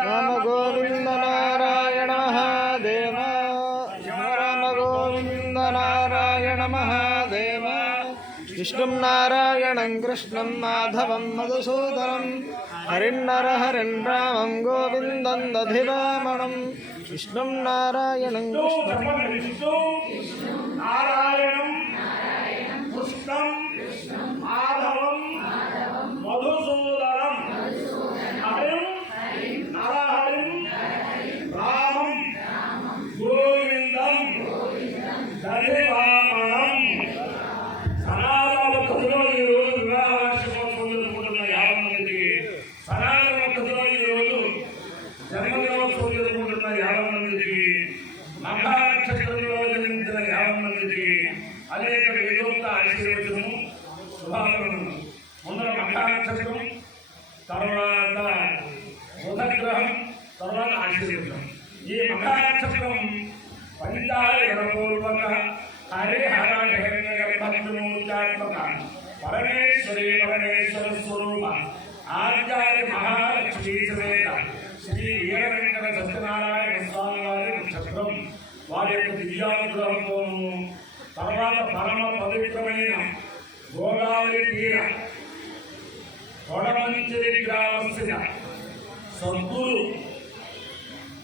రామ గోవింద నారాయణ మహాదేవ రామ గోవింద నారాయణ మహాదేవ విష్ణుం నారాయణం కృష్ణం మాధవం మధుసూదనం హరిన్నర హరిన్ రామం గోవిందం దధివామణం విష్ణుం నారాయణం నారాయణం కృష్ణం మాధవం మధుసూదనం హరిం నరహరిం రామం గోవిందం దధివామణం. సనాతన పద్ధతిలో ఈరోజు వివాహోత్సవం జరుపుకుంటున్న 50 మందికి, సనాతన పద్ధతిలో ఈరోజు జన్మదినోత్సవం జరుపుకుంటున్న 50 మందికి, మహానక్షత్రంలో జన్మించిన 50 మందికి అనేక వేదోక్త ఆశీర్వచనము శుభాకాంక్షలు. ముందర మహానక్షత్రం, తర్వాత బుధగ్రహం, తర్వాత ఆశీర్వచనం. ఈ మహానక్షత్రం పంచాయతపూర్వక హరిహరాత్మక పరమేశ్వరి పరమేశ్వర స్వరూప ఆచార్య మహాలక్ష్మీ సమేత శ్రీ వీరవెంకట సత్యనారాయణ స్వామి వారి నక్షత్రం. వారి యొక్క దివ్యానుగ్రహంతోనూ, తర్వాత పరమ పవిత్రమైన గోదావరి తీర కొడమంచిలి గ్రామస్థిత సద్గురు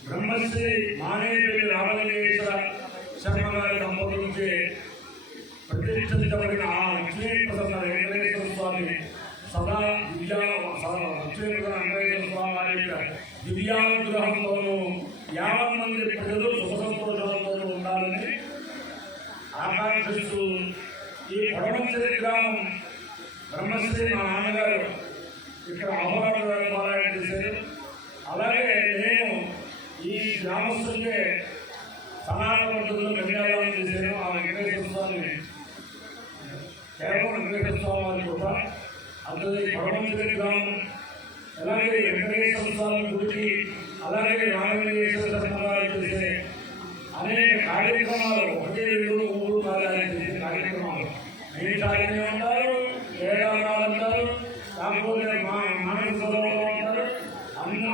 బ్రహ్మశ్రీ మానేపల్లి రామలింగేశ్వర శర్మ గారి దంపతులచే ప్రతిష్ఠించబడిన ఆ లక్ష్మీప్రసన్న వెంకటేశ్వర స్వామి సదా లక్ష్మీప్రసన్న వెంకటేశ్వర స్వామి వారి యొక్క దివ్యానుగ్రహంతోనూ 50 మంది ప్రజలు సుఖ సంతోషాలతోనూ ఉండాలని ఆకాంక్షిస్తూ ఈ కొడమంచిలి గ్రామం బ్రహ్మశ్రీ మా నాన్నగారు ఇక్కడ అమరావతి గారు పారాయణ చేశారు. అలాగే నేను ఈ గ్రామస్తులకే సనాతన పద్ధతుల్లో కన్యాదానం చేశాను. ఆ వెంకటేశ్వర స్వామి కేవలం వెంకటేశ్వర స్వామి వారి కృప. అలాగే కొడమంచిలి గ్రామం, అలాగే వెంకటేశ్వర స్వామి గుడికి, అలాగే రామలింగేశ్వర గారు చేసే అనేక కార్యక్రమాలు, 1, 2, 3 కార్యాలయం చేసే కార్యక్రమాలు మీటాగినే ఉంటారు, వేదాలు అంటారు, కాకపోతే మానవ సోదరులు ఉంటారు.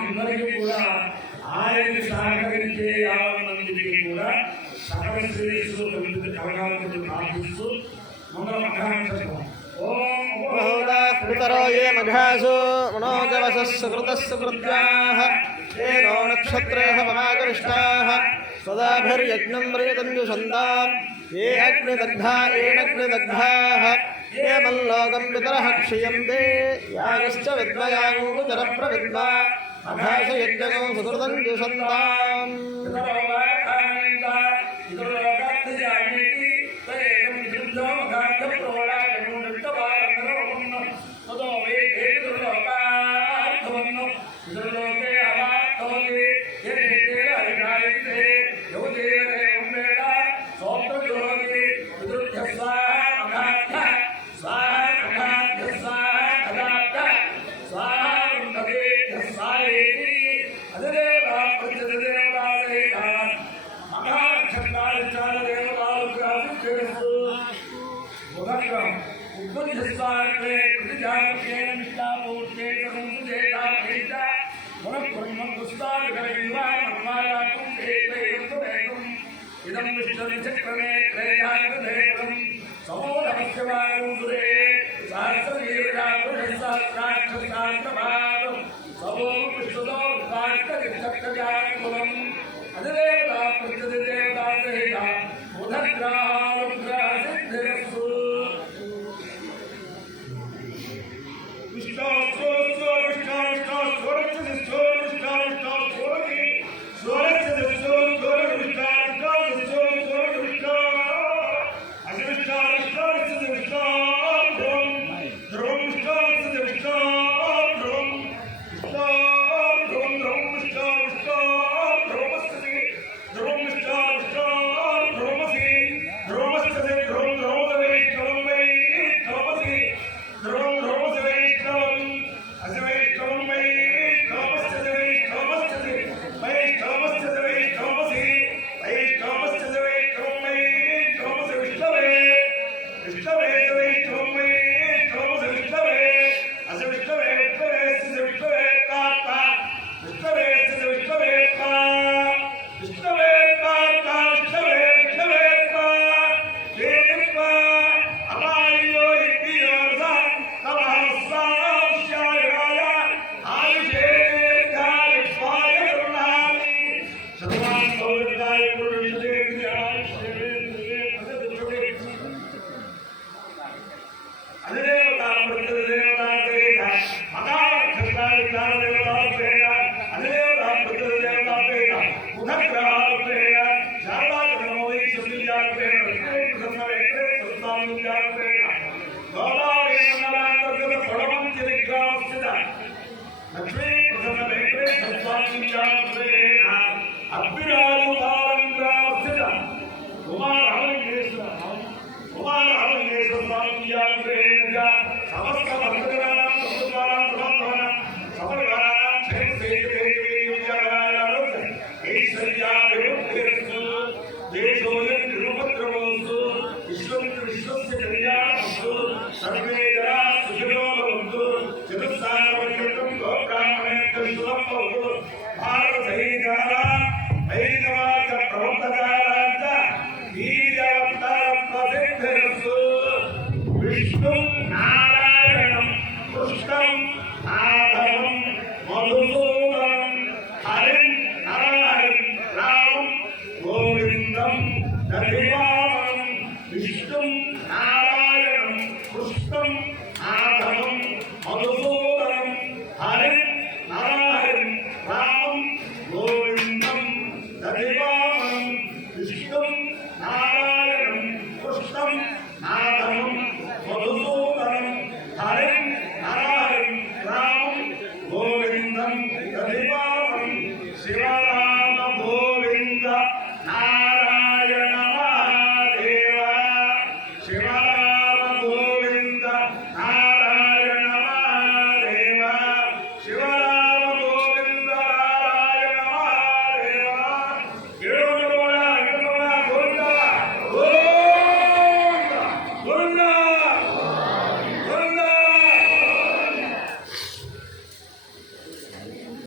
అందరికీ కూడా ఆయన్ని సహకరించే 50 మందికి కూడా సకల శ్రేయస్సులు కలగాలని ప్రార్థిస్తూ ముందర మహానక్షత్రం. ఓం పితరో ఏ మఘాసు మనోజవసస్సుకృతస్సుకృత్యాః ఏనో నక్షత్రేష మమాగరిష్టాః స్వదాభిర్యజ్ఞం ప్రియతంజుషంతాం ఏ అగ్నిదగ్ధా ఏనగ్నిదగ్ధాః ఏ మల్లోకం పితరః క్షియంతే యాగశ్చ విద్మయాగోచర ప్రవిద్మా అఘాసయజ్ఞో సుకృతంజుషంతాం. ఇదం విష్ణుచక్రమే త్రేయాగదేవం సమోదమస్యవాగురే సహస్రవీరాక్షసాక్షసాంతపాదం సమో విష్ణుదో కార్తవిచక్రజాకులం అధిదేవతా ప్రతిదేవతా సహిత బుధగ్రహానుగ్రహసిద్ధిరస్తు. ಜ್ಞಾನದೇವತಾತ್ರೇಯ ಅನೇಕ ಪ್ರತಿದೇವತಾತ್ರೇಯ ಉದಗ್ರಹಾತ್ರೇಯ ಶಾರದಾಗ್ರಹಮೋದಿ ಸುದ್ದಿಯಾತ್ರೇಯ ಸಂಸ್ಥಾನವಿದ್ಯಾತ್ರೇಯ ಗೌರವೇಂದ್ರನಾಂತರ್ಗತ ಕೊಡಮಂಚಿರಿ ಗ್ರಾಮಸ್ಥಿತ ಲಕ್ಷ್ಮೀ ಪ್ರಸನ್ನ ವೆಂಕಟೇಶ್ವರ ಸ್ವಾಮೀಜಾತ್ರೇಯ ಅಭಿರಾಜುಪಾಲಂ ಗ್ರಾಮಸ್ಥಿತ ಕುಮಾರಹಲಿಂಗೇಶ್ವರ ಸ್ವಾಮೀಜಾತ್ರೇಯ ಸಮಸ್ತ ಭಕ್ತಗಣಾಂ ಸಂಸ್ಕಾರಾಂ ಸಮರ್ಪಣ ಸಮರ್ಪಣಾಂ ಐಶ್ವರ್ಯಾಭಿವೃದ್ಧಿರಸ್ತು ದೇಶೋಯಂ ನಿರುಪದ್ರವೋಸ್ತು ವಿಶ್ವಸ್ಯ ಕಲ್ಯಾಣಮಸ್ತು ಸರ್ವೇ ಜನಾ ಸುಖಿನೋ ಭವಂತು ಚತುಸ್ಸಾಗರಪರ್ಯಂತಂ ಗೋಬ್ರಾಹ್ಮಣೇಭ್ಯಃ ಶುಭಂ ಭವತು ಭಾರತ ಸೈನಿಕಾನಾಂ ಐಕಮಾರ್ಗ ಪ್ರವರ್ತಕಾನಾಂಚ ವೀರ್ಯವಂತಾಂ ಪ್ರಸಿದ್ಧಿರಸ್ತು ವಿಷ್ಣುಂ ನಾರಾಯಣಂ ಕೃಷ್ಣಂ ಮಾಧವಂ ಮಧುಸೂದನಂ